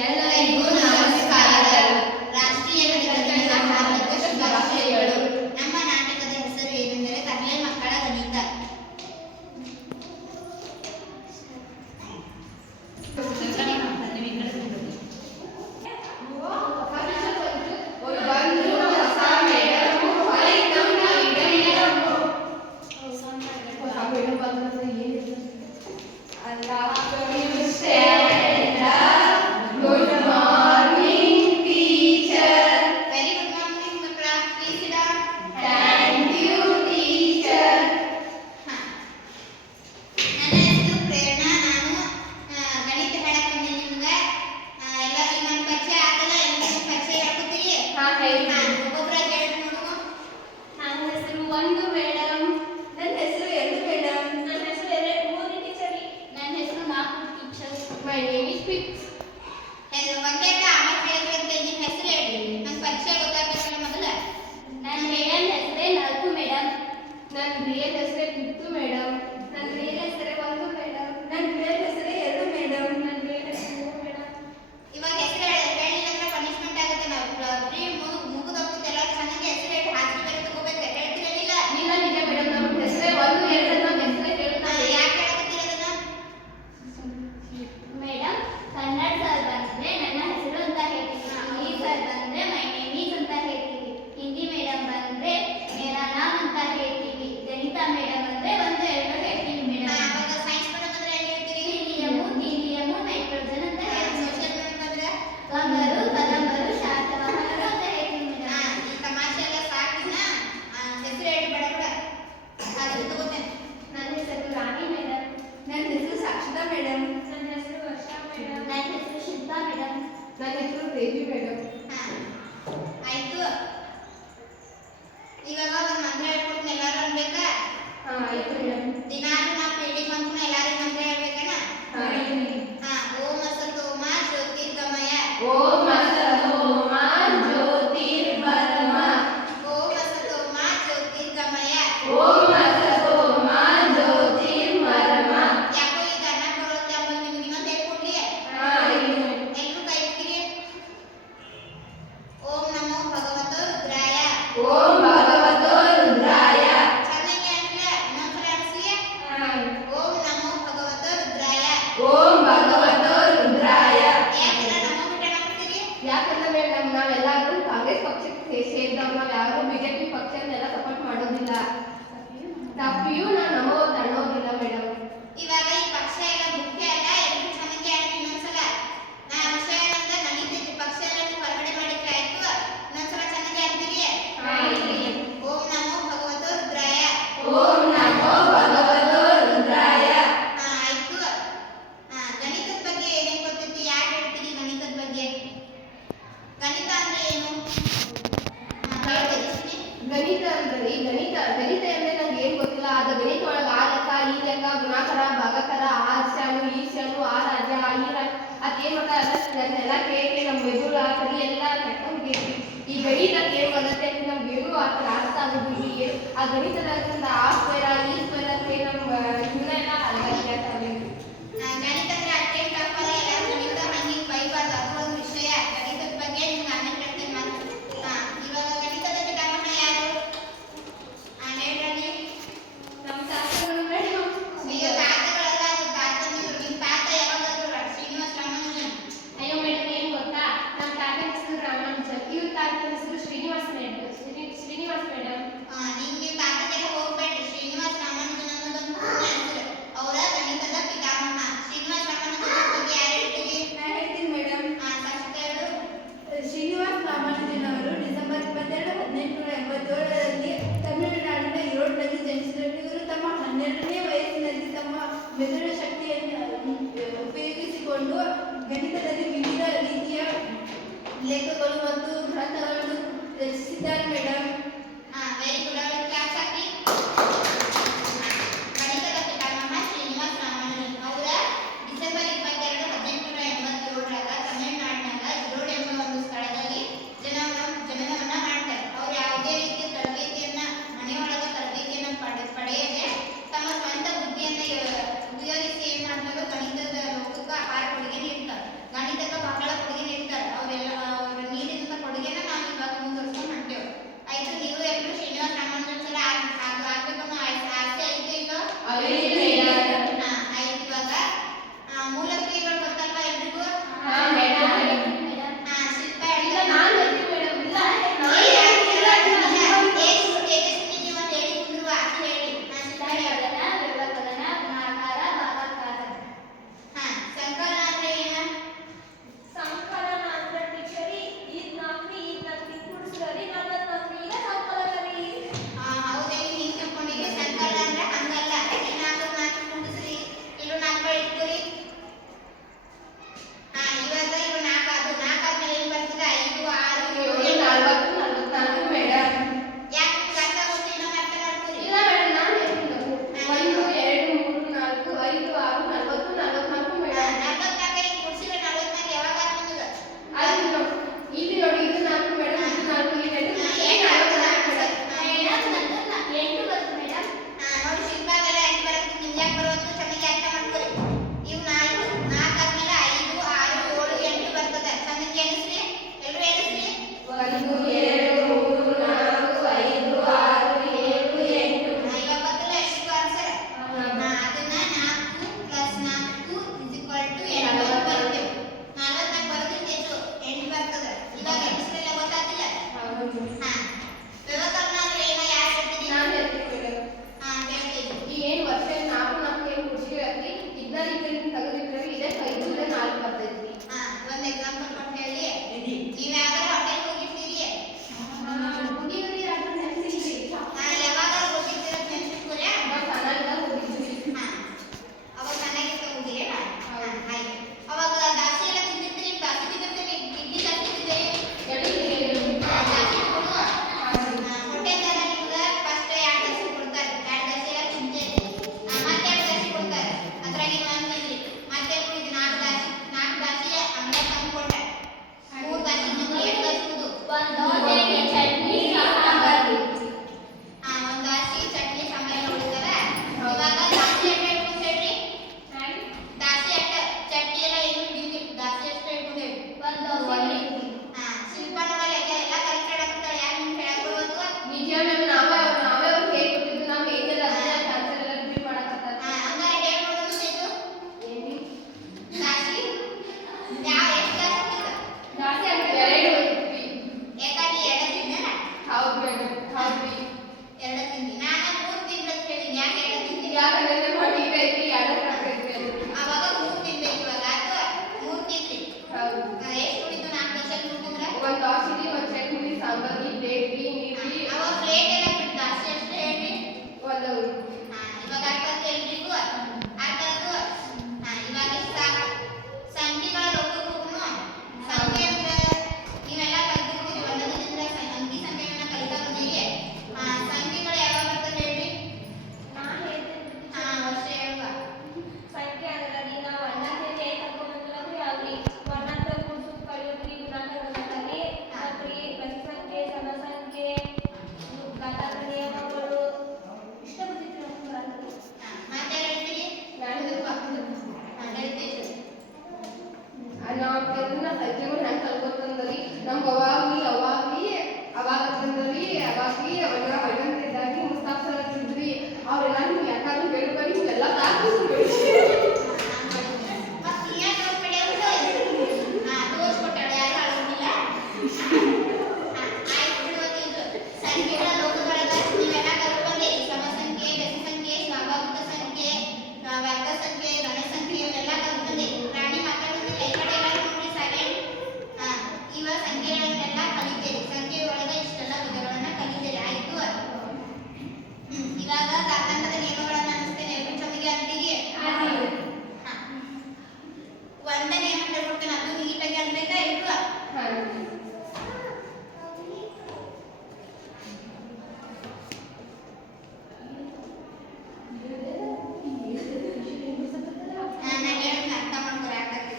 ಎಲ್ಲರಿಗೂ ನಮಸ್ಕಾರಗಳು. ರಾಷ್ಟ್ರೀಯ ಗಣಿತ ದಿನದ ಹಾರ್ದಿಕ ಶುಭಾಶಯಗಳು. ನಮ್ಮ ನಾಟಕದ ಹೆಸರು ಏನೆಂದರೆ ಕಡಲೆ ಮಕ್ಕಳ ಗಣಿತ. My name is Pix. ಒಂದೇ ಆಮೇಲೆ ಹೇಳಿದ್ರಂತೆ ನಿಮ್ಮ ಹೆಸರು ಹೇಳಿ. ನಂಗೆ ಪರಿಚಯ ಗೊತ್ತಾಗಬೇಕಲ್ಲ ಮೊದಲ. ನನ್ನ ರಿಯಲ್ ಹೆಸರೇ ನಾಲ್ಕು ಮೇಡಮ್. ನನ್ನ ರಿಯಲ್ ಹೆಸರೇ ಪಿತ್ತು ಮೇಡಮ್. ನನ್ನ ರಿಯಲ್ ಹೆಸರೇ ಒಂದು ಮೇಡಮ್. ನನ್ನ ರಿಯಲ್ ಹೆಸರೇ ಎರಡು ಮೇಡಮ್. ನನ್ನ ರಿಯಲ್ ಹೆಸರು ಮೇಡಮ್. ಇವಾಗ ಹೆಸರು ಹೇಳಿಲ್ಲ ಅಂದ್ರೆ ಪನಿಷ್ಮೆಂಟ್ ಆಗುತ್ತೆ. ನಾವು ಪ್ರೀ ಮುಗಿದೋಗ್ತಿತ್ತು ಎಲ್ಲ ಚೆನ್ನಾಗಿ ಹೆಸರು ಹೇಳಿ ಹಾಕಿ ಬೇರೆ ತಗೋಬೇಕು. ಹೇಳ್ತಿರಲಿಲ್ಲ ಇಲ್ಲ ನಿಜ ಮೇಡಮ್, ನಮ್ಮ ಹೆಸರೇ ಒಂದು ಎರಡು ನಮ್ಮ ಹೆಸರೇ ಹೇಳ್ತಾರೆ. ಯಾಕೆ ಹೇಳಕತ್ತೀರ ಅದನ್ನ? ಮೇಡಮ್, ಕನ್ನಡ ಸರ್ ಬಂದ್ರೆ ನನ್ನ ಹೆಸರು ಅಂತ ಹೇಳ್ತೀವಿ. ಇಂಗ್ಲಿಷ್ ಸರ್ ಬಂದ್ರೆ ಮೈ ನೇಮ್ ಈಸ್ ಅಂತ ಹೇಳ್ತೀವಿ. ಹಿಂದಿ ಮೇಡಮ್ ಬಂದ್ರೆ ಮೇರಾ ನಾಮ್ ಅಂತ ಹೇಳ್ತೀವಿ. ಗಣಿತ ಮೇಡಮ್ ಬಂದ್ರೆ ಒಂದು ಎರಡು ಹೇಳ್ತೀವಿ ಮೇಡಮ್. ಅವಾಗ ಸೈನ್ಸ್ ಮೇಡಮ್ ಅಂದ್ರೆ ಏನು ಹೇಳ್ತೀರಿ? ಹೀಲಿಯಮು ನೈಟ್ರೋಜನ್ ಅಂತ ಹೇಳ್ತೀವಿ. ಸೋಷಿಯಲ್ ಮೇಡಮ್ ಬಂದ್ರೆ ಕಮರು ಕದಂಬರು ಶಾತವಾಹನರು ಅಂತ ಹೇಳ್ತೀವಿ ಮೇಡಮ್. ಈ ತಮಾಷೆ ಎಲ್ಲ ಸಾಕಿನ ಹೆಸರು ಹೇಳಿ ಬೇಡ ಬೇಡ ಅದನ್ನು ತಗೋತೇನೆ. ನನ್ನ ಹೆಸರು ರಾಣಿ ಮೇಡಮ್. ನನ್ನ ಹೆಸರು ಸಾಕ್ಷಿತಾ ಮೇಡಮ್. ನನ್ನ ಹೆಸರು ವರ್ಷಾ ಮೇಡಮ್. ನನ್ನ ಹೆಸರು ಶಿಲ್ಪಾ ಮೇಡಮ್. ನನ್ನ ಹೆಸರು ದೇವಿ ಮೇಡಮ್. ಆಯ್ತು. ಇವಾಗ ಒಂದು ಮಂತ್ರ ಹೇಳ್ಕೊಡ್ತೀನಿ, ಎಲ್ಲರೂ ಅನ್ಬೇಕಾ? ಆಯ್ತು ಮೇಡಮ್. ದಿನಾಲು ನಾ ಪೀಳಿಗೆ ಬಂದ್ಕೂನ ಎಲ್ಲರೂ ಮಂತ್ರ ಹೇಳ್ಬೇಕೇನ? ಓಂ ಅಸತೋಮ ಜ್ಯೋತಿರ್ಗಮಯ. ಓಂ ಅಸತೋಮ ಜ್ಯೋತಿರ್ಗಮಯ. ಓಂ ಅಸತೋಮ ಜ್ಯೋತಿರ್ಗಮಯ. ಓಂ ಅಸತೋಮ ಜ್ಯೋತಿರ್ಗಮಯ. ಯಾಕೋ ಈಗ ಅನ್ನ ಬರುತ್ತೆ ಅಂಬಲ್ ನಿಮ್ಗೆ ಇನ್ನೊಂದು ಹೇಳ್ಕೊಡ್ಲಿ? ಎಲ್ಲರೂ ಕೈ ಮುಗಿರಿ. ಓಂ ನಮೋ ಭಗವತೋ ರುದ್ರಾಯ. ಓಂ ಭಗವತೋ ರುದ್ರಾಯ. ಚೆನ್ನಾಗಿ ಅನ್ಲ ಇನ್ನೊಂದ್ಸಲ ಅನ್ಸ್ಲಿ. ಓಂ ನಮೋ ಭಗವತೋ ರುದ್ರಾಯ. ಓಂ ಭಗವತೋ ರುದ್ರಾಯ. ಯಾಕೆಲ್ಲ ನಮೋ ಬಿಟ್ಟು ಹಾಕ್ತೀರಿ? ಯಾಕಂದ್ರೆ ಮೇಡಮ್ ನಾವೆಲ್ಲರೂ ಕಾಂಗ್ರೆಸ್ ಪಕ್ಷಕ್ಕೆ ಸೇರಿದವ್ರು, ನಾವು ಯಾರು ಬಿಜೆಪಿ ಪಕ್ಷನೆಲ್ಲ ಸಪೋರ್ಟ್ ಮಾಡೋದಿಲ್ಲ. ತಪ್ಪಿಯೂ ನಾವು ನಮೋ ತಣ್ಣೋದಿಲ್ಲ ಮೇಡಮ್. ಇವಾಗ ಈ ಪಕ್ಷ ಎಲ್ಲ ಮುಖ್ಯ ಅಲ್ಲ, ಎಲ್ಲರೂ ಚೆನ್ನಾಗಿ ಆಡ್ರಿ ಇನ್ನೊಂದ್ಸಲ. ನಾ ವಿಷಯ ಏನಂದ್ರೆ ನಡೀತೈತಿ, ಪಕ್ಷ ಎಲ್ಲ ನೀವು ಹೊರಗಡೆ ಮಾಡಿದ್ರೆ ಆಯ್ತು. ಇನ್ನೊಂದ್ಸಲ ಚೆನ್ನಾಗಿ ಆಡ್ತೀರಿ. ಓಂ ನಮೋ ಭಗವತೋ ರುದ್ರಾಯ. ಓಂ ನಮೋ ಭಗವತೋ ರುದ್ರಾಯ. ಆಯ್ತು. ಗಣಿತದ ಬಗ್ಗೆ ಏನೇನ್ ಗೊತ್ತೈತಿ? ಯಾರು ಹೇಳ್ತೀರಿ ಗಣಿತದ ಬಗ್ಗೆ? ಗಣಿತ ಅಂದ್ರೆ ಏನು? ಹೇಳ್ತೀರಿ? ಗಣಿತ ಅಂದ್ರೆ ಗಣಿತ ಅಂದ್ರೆ ನಂಗೆ ಏನ್ ಗೊತ್ತಿಲ್ಲ. ಅದು ಗಣಿತ ಒಳಗೆ ಆ ಲೆಕ್ಕ ಈ ಲೆಕ್ಕ ಗುಣಾಕಾರ ಭಾಗಾಕಾರ ಆ ಶಾನು ಈ ಶಾನು ಆ ರಾಜ್ಯ ಈ ರಾಜ್ಯ ಅದೇನ್ ಮತ್ತ ಎಲ್ಲ ಕೇಳಿ ನಮ್ಮ ಮೆದುಳು ಆ ಕಡೆ ಎಲ್ಲ ಕಟ್ಟೋಗೈತಿ. ಈ ಗಣಿತಕ್ಕೆ ಏನ್ ಬರುತ್ತೆ ಅಂತ ನಮ್ಗೆ ಏನೂ ಅರ್ಥ ಆಗೋದಿಲ್ಲ. ಆ ಗಣಿತದ ಆ ಸ್ಕ್ವೇರ್ ಈ ಸ್ಕ್ವೇರ್ ಅಂತ ನಮ್ಮ ಜೀವನ ಎಲ್ಲ ಅಲ್ಲಾಗ್ತವೆ. ಗಣಿತ ಅಂದ್ರೆ ಅಷ್ಟೇನ್ ಟಫ್ ಅಲ್ಲ, ಎಲ್ಲರೂ ಗಣಿತ ಹಂಗಿಂಗ್ ಬೈಬಾರ್ದು, ಅದು ಒಂದು ವಿಷಯ. ಗಣಿತದ ಬಗ್ಗೆ ನಿಮ್ಗೆ ಆಮೇಲೆ ಹೇಳ್ತೀನಿ ಮಾತು. ಇವಾಗ ಗಣಿತದ ಪಿತಾಮಹ ಯಾರು? ಹೇಳ್ರಿ. ನಮ್ಮ ತಾತಗಳು ಮೇಡಮ್. ಅಯ್ಯೋ ತಾತಗಳಲ್ಲ, ಅದು ತಾತಂದಿರು. ನಿಮ್ಮ ತಾತ ಯಾವಾಗಾದ್ರು ಶ್ರೀನಿವಾಸ ರಾಮಾನುಜನ್. ಅಯ್ಯೋ ಮೇಡಮ್, ಏನ್ ಗೊತ್ತಾ, ನಮ್ಮ ತಾತನ ಹೆಸರು ರಾಮಾನುಜನ್, ಇವ್ರ ತಾತನ ಹೆಸರು ಶ್ರೀನಿವಾಸ ಮೇಡಮ್. ನಿಮ್ಗೆ ತಾತಗೆಲ್ಲ ಹೋಗ್ಬೇಡ್ರಿ. ಶ್ರೀನಿವಾಸ ರಾಮಾನುಜನ್ ಅನ್ನೋದೊಂದು ಪೂರ್ಣ ಹೆಸರು. ಅವರ ಗಣಿತದ ಪಿತಾಮಹ. ಶ್ರೀನಿವಾಸ ರಾಮಾನುಜನ್ ಬಗ್ಗೆ ಯಾರು ಹೇಳ್ತೀರಿ? ನಾನು ಹೇಳ್ತೀನಿ ಮೇಡಮ್. ಸಾಕ್ಷಿತಾ ಹೇಳು. ಶ್ರೀನಿವಾಸ ರಾಮಾನುಜನ್ ಅವರು ಡಿಸೆಂಬರ್ 22, 1887ರಲ್ಲಿ ತಮಿಳುನಾಡಿನ ಈರೋಡ್ನಲ್ಲಿ ಜನಿಸಿದರು. ಇವರು ತಮ್ಮ 12ನೇ ವಯಸ್ಸಿನಲ್ಲಿ ತಮ್ಮ ಮೆದುಳು ಶಕ್ತಿಯನ್ನು ಉಪಯೋಗಿಸಿಕೊಂಡು ಗಣಿತದಲ್ಲಿ ವಿವಿಧ ರೀತಿಯ ಲೇಖಗಳು ಮತ್ತು ಗ್ರಂಥಗಳನ್ನು ರಚಿಸಿದ್ದಾರೆ ಮೇಡಮ್. Very good. ಅವ್ರಿಗೆ ಕ್ಲಾಸ್ ಹಾಕಿ. ಗಣಿತದ ಪಿತಾಮಹ ಶ್ರೀನಿವಾಸ ರಾಮಾನುಜನ್. ಅವರ ಡಿಸೆಂಬರ್ 22, 1887ರಾಗ ತಮಿಳುನಾಡಿನಾಗ ಈರೋಡ್ ಎಂಬ ಒಂದು ಸ್ಥಳದಲ್ಲಿ ಜನನವನ್ನ ಮಾಡ್ತಾರೆ. ಅವ್ರು ಯಾವುದೇ ರೀತಿಯ ತರಬೇತಿಯನ್ನ ಮನೆಯೊಳಗ ತರಬೇತಿಯನ್ನ ಪಡೆಯದೆ ತಮ್ಮ ಸ್ವಂತ ಬುದ್ಧಿಯನ್ನ ಉಪಯೋಗಿಸಿ ಏನ್ ಮಾಡ್ತಾರೆ, ಗಣಿತದ ಲೋಕಕ್ಕೆ ಆಹಾರ ಕೊಡುಗೆ ನೀಡ್ತಾರೆ. ಗಣಿತಕ್ಕೆ ಬಹಳ ಎಷ್ಟು ಉಳಿತು 4 ದೋಸೆ ಮುಗಿದ್ರೆ ಒಂದು ದೋಸೆಗೆ ಒಂದು ಚಟ್ನಿ ಸಾಂಬಾರ್ಗಿ ಪ್ಲೇಟ್ಗಿ ನೀರ್ಗಿ ಅವ ಪ್ಲೇಟ್ ಎಲ್ಲ ಬಿಟ್ಟು ದಾಸಿ ಅಷ್ಟೇ ಹೇಳ್ರಿ ಒಂದು ಇವಾಗ ಆಗ್ತದೆ ಎಲ್ರಿಗೂ ಆಗ್ತದ್ದು ಇವಾಗ ಇಷ್ಟ ಸಾಕು ಸಂಖ್ಯೆಗಳ ಲೋಕಕ್ಕೂ ಸಂಖ್ಯೆ ಅಂದ್ರೆ ನೀವೆಲ್ಲ ಕಲಿತಿರ್ತೀರಿ ಒಂದರಿಂದ ಅಂಕಿ ಸಂಖ್ಯೆಗಳನ್ನ ಕಲಿತಾ ಬಂದಿರಿ ಸಂಖ್ಯೆಗಳು ಯಾವಾಗ ಬರ್ತದೆ ಹೇಳ್ರಿ ವರ್ಷ ಹೇಳುವ ಸಂಖ್ಯೆ ಅಂದ್ರೆ ನಾವು ಅಣ್ಣಕ್ಕೆ ಕರ್ಕೊಂಡ್ಬಂದ್ರೆ ಯಾವ್ರಿ ವರ್ಣಂತ ಕೂಡ್ಸು ಕಲಿಯೋದ್ರಿ ಗುಣಾಕಾರ ಗುಣಕಾರಿ ಮತ್ರಿ ಪ್ರತಿ ಸಂಖ್ಯೆ ಸಮ ಸಂಖ್ಯೆ ಘಾತಾಂಕ ನಿಯಮಗಳು ಇಷ್ಟ ಗೊತ್ತಿತ್ತು ನಮ್ಗೆ ಮತ್ತೆ ಹೇಳ್ತೀರಿ ಹೇಳ್ತೀರಿ ನಾವು ಕೆಲವನ್ನ ಸಂಖ್ಯೆಗಳು ಹೆಂಗೆ ಕಲ್ಕೊತಂದ್ರಿ ನಮ್ಗೆ ಅವಾಗ್ಲಿ ಒಳ್ಳಂತಿದ್ದಾಗಿ ಮುಸ್ತಾಫ್ ಸರ್ ಇದ್ರಿ ಅವ್ರೆಲ್ಲ ನೀವು ಯಾಕಾದ್ರೂ ಹೇಳ್ಬೇಡಿ ಎಲ್ಲ ಕಾಸು ಇವಾಗ ಘಾತಾಂಕದ ನಿಯಮಗಳನ್ನ ಅನಿಸ್ತೇನೆ ಎಲ್ರು ಚೊಮ್ಮಿಗೆ ಅಂತೀರಿ ಒಂದೇ ನಿಯಮ ಹೇಳ್ಕೊಡ್ತೇನೆ ಅದು ನೀಟಾಗಿ ಅನ್ಬೇಕಾ ಇಲ್ವಾ ನಾನು ಹೇಳೋಣ ಅರ್ಥ ಮಾಡ್ಕೊರಿ ಆಗ್ತದೆ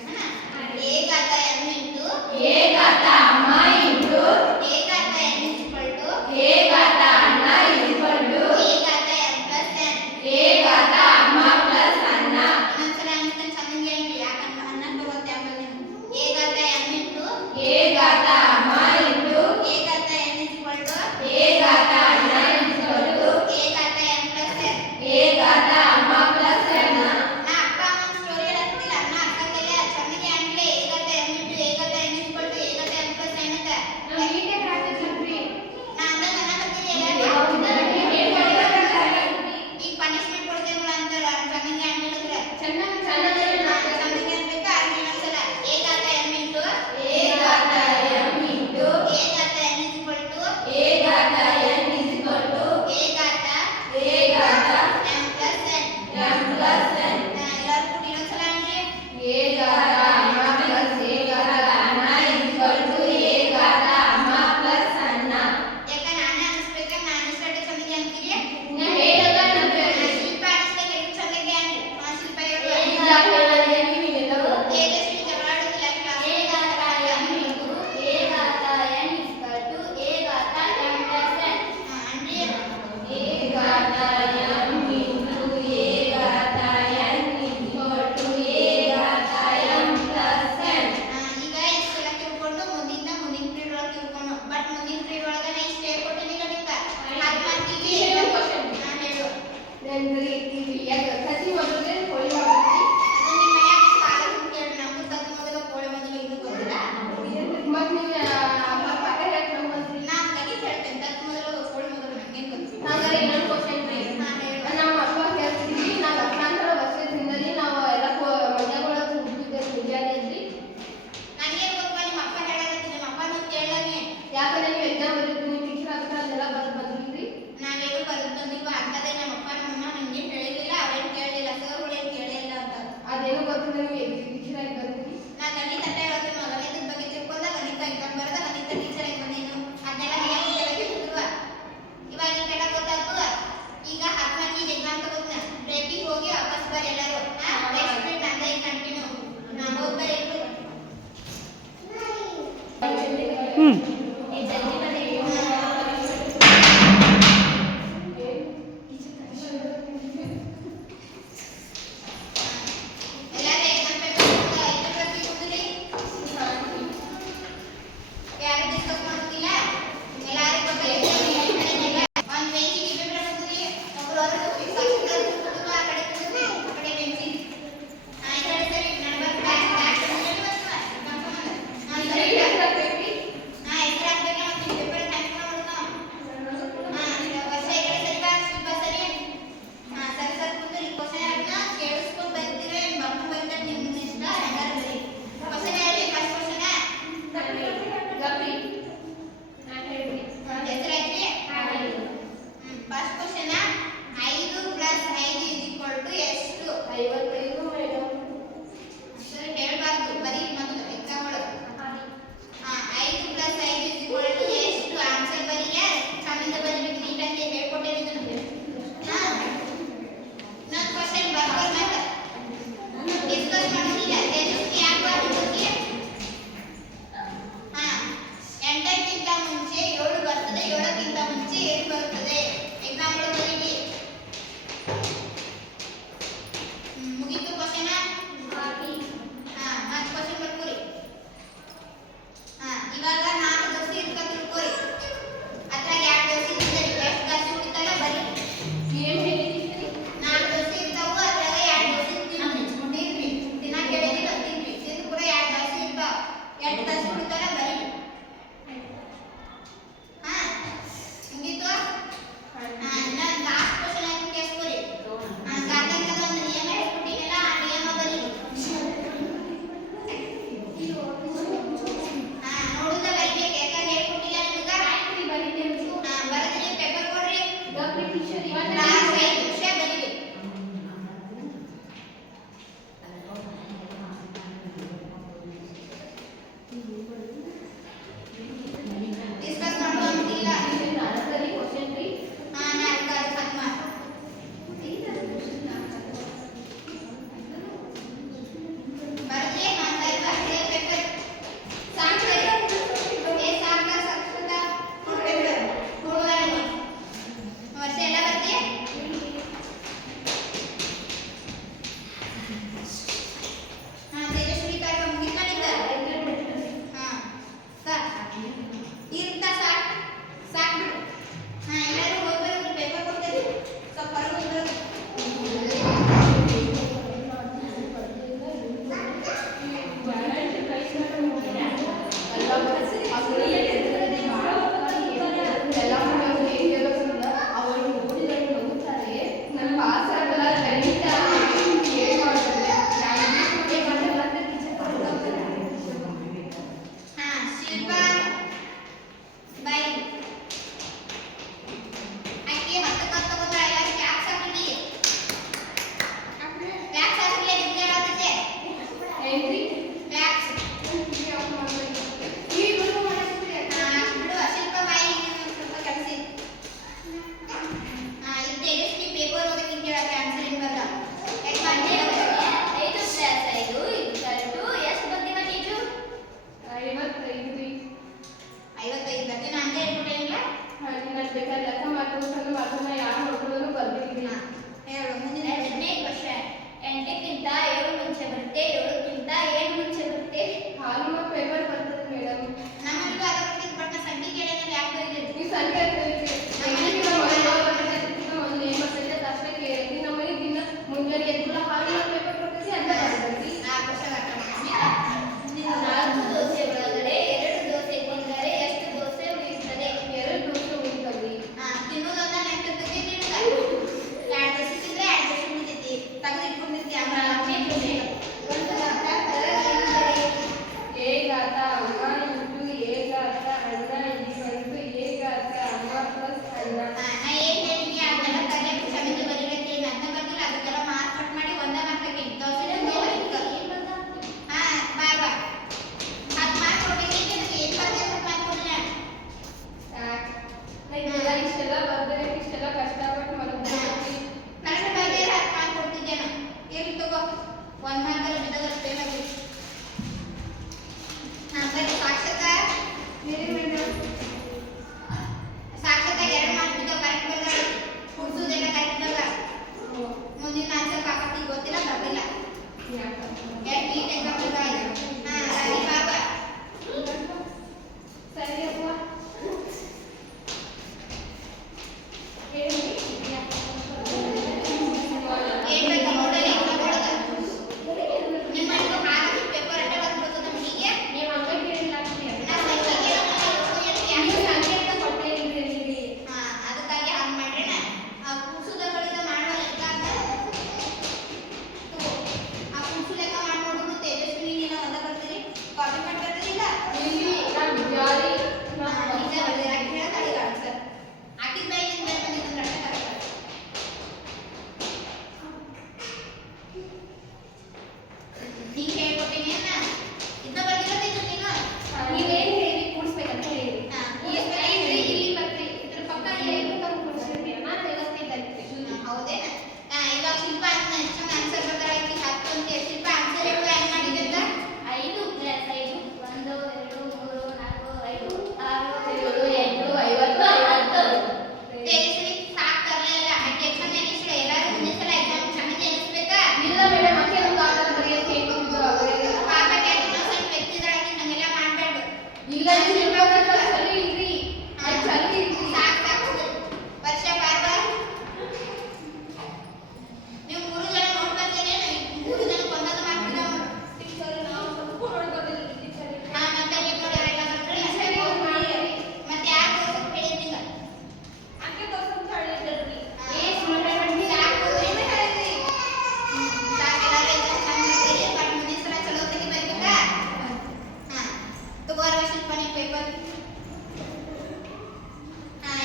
ಎ ಘಾತ m ಇಂಟು ಎ ಘಾತ ಅಮ್ಮ ಇಂಟು ಎ ಘಾತ n ಇಸ್ಕ್ವಲ್ ಟು ಎ ಘಾತ ಅಣ್ಣ ಇಸ್ಕ್ವಲ್ ಟು ಎ ಘಾತ m ಪ್ಲಸ್ n ಎ ಘಾತ ಅಮ್ಮ ಪ್ಲಸ್ ಅಣ್ಣ ಇನ್ನೊಂದ್ಸಲ ಅನ್ನಿಸ್ತಾನೆ ಚೆನ್ನಾಗಿ ಹೇಳ್ರಿ ಯಾಕಂತ ಅನ್ನ ಬರುತ್ತೆ ಆಮೇಲೆ ಎ ಘಾತ m ಇಂಟು ಎ ಘಾತ ಅಮ್ಮ ಇಂಟು ಎ ಘಾತ n ಇಸ್ಕ್ವಲ್ ಟು ಎ ಘಾತ ಅಣ್ಣ ಇಸ್ಕ್ವಲ್ ಟು ಎ ಘಾತ m ಪ್ಲಸ್ n ಎ ಘಾತ ಅಮ್ಮ ಪ್ಲಸ್ ಅಣ್ಣ ನಾ ಅಪ್ಪ ಅಮ್ಮನ ಸ್ಟೋರಿ ಹೇಳ್ತಿಲ್ಲ ಅನ್ನ ಅಕ್ಕಂಗೆಲ್ಲ ಚೆನ್ನಾಗಿ ಅನ್ಲೆ ಎ ಘಾತ m ಇಂಟು ಎ ಘಾತ n ಇಸ್ಕ್ವಲ್ ಟು ಎ ಘಾತ m ಪ್ಲಸ್ n ಅಂತ ನಾವು ನೀಟಾಗಿ ಹಾಕಿದ್ರಿ ನಾ ಅಂದಂಗ ಅನ್ನಕತ್ತೀರಿ ಎಲ್ಲ ಈಗ ಪನಿಷ್ಮೆಂಟ್ ಕೊಡ್ತೇವಲ್ಲ ಅಂತ ಚೆನ್ನಾಗಿ ಅನ್ಲಿಲ್ಲ ಚೆನ್ನಾಗಿ ಚೆನ್ನಾಗಿ ಅನ್ಬೇಕಾ ಅಲ್ಲಿ ಇನ್ನೊಂದ್ಸಲ ಎ ಘಾತ m ಇಂಟು ಎ ಘಾತ m ಇಂಟು ಎ ಘಾತ n ಇಸ್ಕ್ವಲ್ ಟು ಎ ಘಾತ n ಇಸ್ಕ್ವಲ್ ಟು ಎ ಘಾತ m ಪ್ಲಸ್ n ಎಲ್ಲರೂ ಕೂಡಿ ಇನ್ನೊಂದ್ಸಲ ಅನ್ರಿ ಎ ಘಾತ ಅಮ್ಮ ಪ್ಲಸ್ ಎ ಘಾತ ಅಣ್ಣ ಇಸ್ಕ್ವಲ್ ಟು ಎ ಘಾತ ಅಮ್ಮ ಪ್ಲಸ್ ಅಣ್ಣ ಯಾಕ ನಾನೇ ಅನಿಸ್ಬೇಕಾ ನಾನು ಅನಿಸ್ಬಿಟ್ಟು ಚೆನ್ನಾಗಿ ಅಂತೀರಿ ನಾ ಹೇಳಲ್ಲ ನಮಗೆ ಶಿಲ್ಪ ಅನಿಸ್ದಾಗ ಎಷ್ಟು ಚೆನ್ನಾಗಿ ಅನ್ರಿ ಶಿಲ್ಪ ಹೇಳು ಇಲ್ಲ ಹೇಳಲ್ಲ ನೀವೆಲ್ಲರೂ ತೇಜಸ್ವಿ ಜಗಳಾಡೋದಿಲ್ಲ ಕ್ಲಾಸ್ ಎ ಘಾತ m ಇಂಟು ಎ ಘಾತ n ಇಸ್ಕ್ವಲ್ ಟು ಎ ಘಾತ m ಪ್ಲಸ್ n ಅನ್ರಿ ಎ ಘಾತ m ಇಂಟು ಎ ಘಾತ n ಇಸ್ಕ್ವಲ್ ಟು ಎ ಘಾತ m ಪ್ಲಸ್ n ಈಗ ಇಷ್ಟೆಲ್ಲ ತಿಳ್ಕೊಂಡು ಮುಂದಿನ ಪೀರಿಯಡ್ ಒಳಗೆ ತಿಳ್ಕೊಂಡು ಬಟ್ ಮುಂದಿನ ಪೀರಿಯಡ್ ಒಳಗೆ ನಾ ಇಷ್ಟೇ ಕೊಟ್ಟಿಲ್ಲ ನಿಮ್ಗೆ 10 ಮಾರ್ಕಿಗೆ ಹೇಳು ನೆನ್ರಿ ಇದು ಯಾಕೆ ಸತಿ ಮೊದಲೇ ಕೋಳಿ ಮಾಡ್ತೀವಿ ಅದು ನಿಮ್ಮ ಮನ್ಯಾಗ ಕಾಲೇಜ್ ಕೇಳಿ ನಮ್ಗೆ ತಕ್ಕ ಮೊದಲು ಕೋಳಿ ಮೊದಲು ಇದು ಗೊತ್ತಿಲ್ಲ ಮತ್ತೆ ನೀವು ಅಮ್ಮ ಪಾಠ ಹೇಳಕ್ ನಮ್ಗೆ ಬಂದ್ರಿ ನಾನು ಕಲಿತು ಹೇಳ್ತೇನೆ ತಕ್ಕ ಮೊದಲು ಕೋಳಿ ಮೊದಲು ನಂಗೆ ಗೊತ್ತಿಲ್ಲ ಹಾಗಾದ್ರೆ ಇನ್ನೊಂದು ಕ್ವಶನ್ ರೀ ಹೇಳು ನಮ್ಮ ಅಪ್ಪ ಹೇಳ್ತೀವಿ ನಾವು ಲಕ್ಷಾಂತರ ವರ್ಷದಿಂದಲೇ ನಾವು ಎಲ್ಲ ಮನೆಯೊಳಗೆ ಹುಟ್ಟಿದ್ದೇವೆ ನಿಜಾನೇ ಇದ್ರಿ ನನಗೆ ಗೊತ್ತ ನಿಮ್ಮ ಅಪ್ಪ ಹೇಳಕತ್ತಿ ನಿಮ್ಮ ಅಪ್ಪ ನೀವು ಕೇಳಾನೆ ಯಾಕಂದ್ರೆ ನೀವು ಎಕ್ಸಾಮ್ ಬರೀತು ನೀವು ಟೀಚರ್ ಆಗ್ತಾ ಅದೆಲ್ಲ ಬರೋದು ಬಂದಿದ್ರಿ ನಾವೇನು ಬರೆದು ಬಂದಿಲ್ವ ಅಂತದೇ ನಮ್ಮ ಅಪ್ಪ ನಮ್ಮ ಅಮ್ಮ ನನಗೆ ಹೇಳಿಲ್ಲ ಅವ್ರೇನು ಕೇಳಲಿಲ್ಲ ಸರ್ಗಳು ಏನು ಕೇಳಿಲ್ಲ ಅಂತ ಅದೇನು ಗೊತ್ತಿಲ್ಲ ನೀವು ಟೀಚರ್ ಆಗಿ ಬರ್ತೀರಿ ನಾ ಗಣಿತ ಅಂತ ಹೇಳ್ತೀನಿ ಗಣಿತದ ಬಗ್ಗೆ ತಿಳ್ಕೊಂಡ ಗಣಿತ ಎಕ್ಸಾಮ್ ಬರೆದ ಗಣಿತ ಟೀಚರ್ ಆಗಿ ಬಂದೇನು ಅದನ್ನೆಲ್ಲ ಮನೆಯಾಗ ಕೆಳಗೆ ಬಿಟ್ಟಿರುವ ಇವಾಗ ನಿಮ್ಗೆಲ್ಲ ಗೊತ್ತಾಗ್ತದ ಈಗ 10 ಮಂದಿಗೆ ಎಕ್ಸಾಮ್ ತಗೋದ್ನ ಬ್ರೇಕಿಗೆ ಹೋಗಿ ವಾಪಸ್ ಬರ್ರಿ ಎಲ್ಲರೂ ನೆಕ್ಸ್ಟ್ ಪೀರಿಯಡ್ ನಂದೇ ಕಂಟಿನ್ಯೂ ನಾನು ಹೋಗ್ತಾರೆ ಎಲ್ಲರೂ ಎಕ್ಸಾಮ್ ಪೇಪರ್ ಐದು ಪ್ರತಿ ಕುಂದ್ರಿ ಯಾರು ಡಿಸ್ಕಸ್ ಮಾಡೋದಿಲ್ಲ ಎಲ್ಲರೂ ಗೊತ್ತಾಗಿಲ್ಲ ಒಂದು ಬೆಂಚಿಗೆ ಇಬ್ಬರು ಕುಂದ್ರಿ ಒಬ್ಬರು ಹೊರಗೆ ಫಿಕ್ಸ್ ಆಗ್ತಾರೆ ಆ ಕಡೆ ಕುಂದ್ರಿ ಆ ಕಡೆ ಬೆಂಚಿಗೆ ಈ ಕಡೆ ಸರಿ ನಡ್ಬರ್ಕ ಬ್ಯಾಕ್ ಸೈಡ್ ಬಂದ್ವಾ ಸರಿ, ನಾನು ಯಾಕೆ ಬರ್ತೀರಿ? ಎಕ್ಸಾಮ್ ಇಲ್ಲ ಚಲೋ ಇಲ್ರಿ ಅದು ಚಲೋ ಇಲ್ರಿ ಸಾಕು ವರ್ಷ ಬಾರ್ಬ ನೀವು ಮೂರು ಜನ ನೋಡ್ಬರ್ತೇನೆ ಮೂರು ಜನ ಒಂದೊಂದು ಮಾಡ್ತಿದ್ದ ಮತ್ತೆ ನೀವು ನೋಡಿ ಅವರೆಲ್ಲ ಮತ್ತೆ ಯಾರು ತೋರ್ಸಕ್ ಹೇಳಿದ್ದಿಲ್ಲ ಪೇಪರ್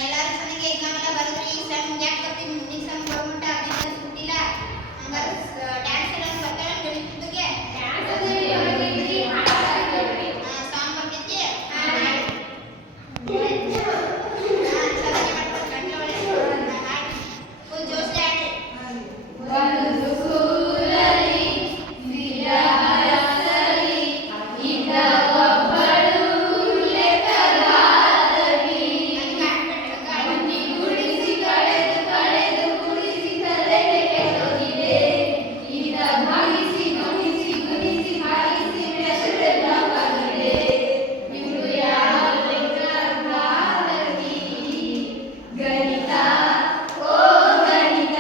ಎಲ್ಲರೂ ಚೆನ್ನಾಗಿ ಎಕ್ಸಾಮ್ ಎಲ್ಲ ಬರೆದ್ರಿ ಈ ಸೆಮ್ ಯಾಕೆ ಬರ್ತೀನಿ ಮುಂದಿನ ಸೆಮ್ ಗೌರ್ಮೆಂಟ್ ಅಧಿಕಾರ ಬಿಟ್ಟಿಲ್ಲ ಹಂಗಾರೆ ಡ್ಯಾನ್ಸ್ ಎಲ್ಲ ಬರ್ತಾರೆ ಗಣಿತಕ್ಕೆ ಸಾಂಗ್ ಬರ್ತೈತಿ ಚೆನ್ನಾಗಿ ಮಾಡ್ಕೊಂಡು ಗಂಟೆ ಒಳ್ಳೆ ಫುಲ್ ಜೋಶ್ ಆಡಿ ಒಂದು ಸೂರಲಿ ಸಿರಾಸಲಿ ಇದ್ದ ಒಬ್ಬಳು ಲೆಕ್ಕಗಾರರಿ ಗುಂಡಿ ಗುಡಿಸಿ ಕಳೆದು ಕಳೆದು ಗುಡಿಸಿ ತಲೆಗೆ ಕೆಳಗಿದೆ ಇದ್ದ ಭಾಗಿಸಿ ಗುಣಿಸಿ ಗುಣಿಸಿ ಭಾಗಿಸಿ ಮೆದುಳೆಲ್ಲವಾಗಿದೆ ಇದು ಯಾವ ಲೆಕ್ಕಗಾರರಿ ಗಣಿತ ಓ ಗಣಿತ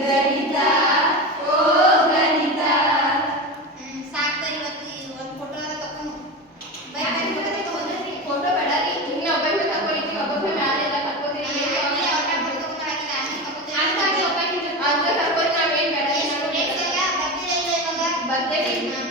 ಗಣಿತ ಓ ಗಣಿತ ಸಾಕ್ತಾರೆ ಇವತ್ತು ಒಂದು ಫೋಟೋ ತಕೊಂಡು ಫೋಟೋ ಬೇಡರಿ ಹಿಂಗೆ ಒಬ್ಬೊಬ್ಬೆ ತಗೊಳ್ಳಿಕ್ಕೆ ಒಬ್ಬೊಬ್ಬೆ ಮ್ಯಾಲೆ ಎಲ್ಲ ತಕ್ಕೋತೀರಿ ಅಂತ ಕರ್ಕೊಂಡು ನಾವೇನ್ ಬೇಡ ಬರ್ತೇನೆ ಬರ್ತೇವೆ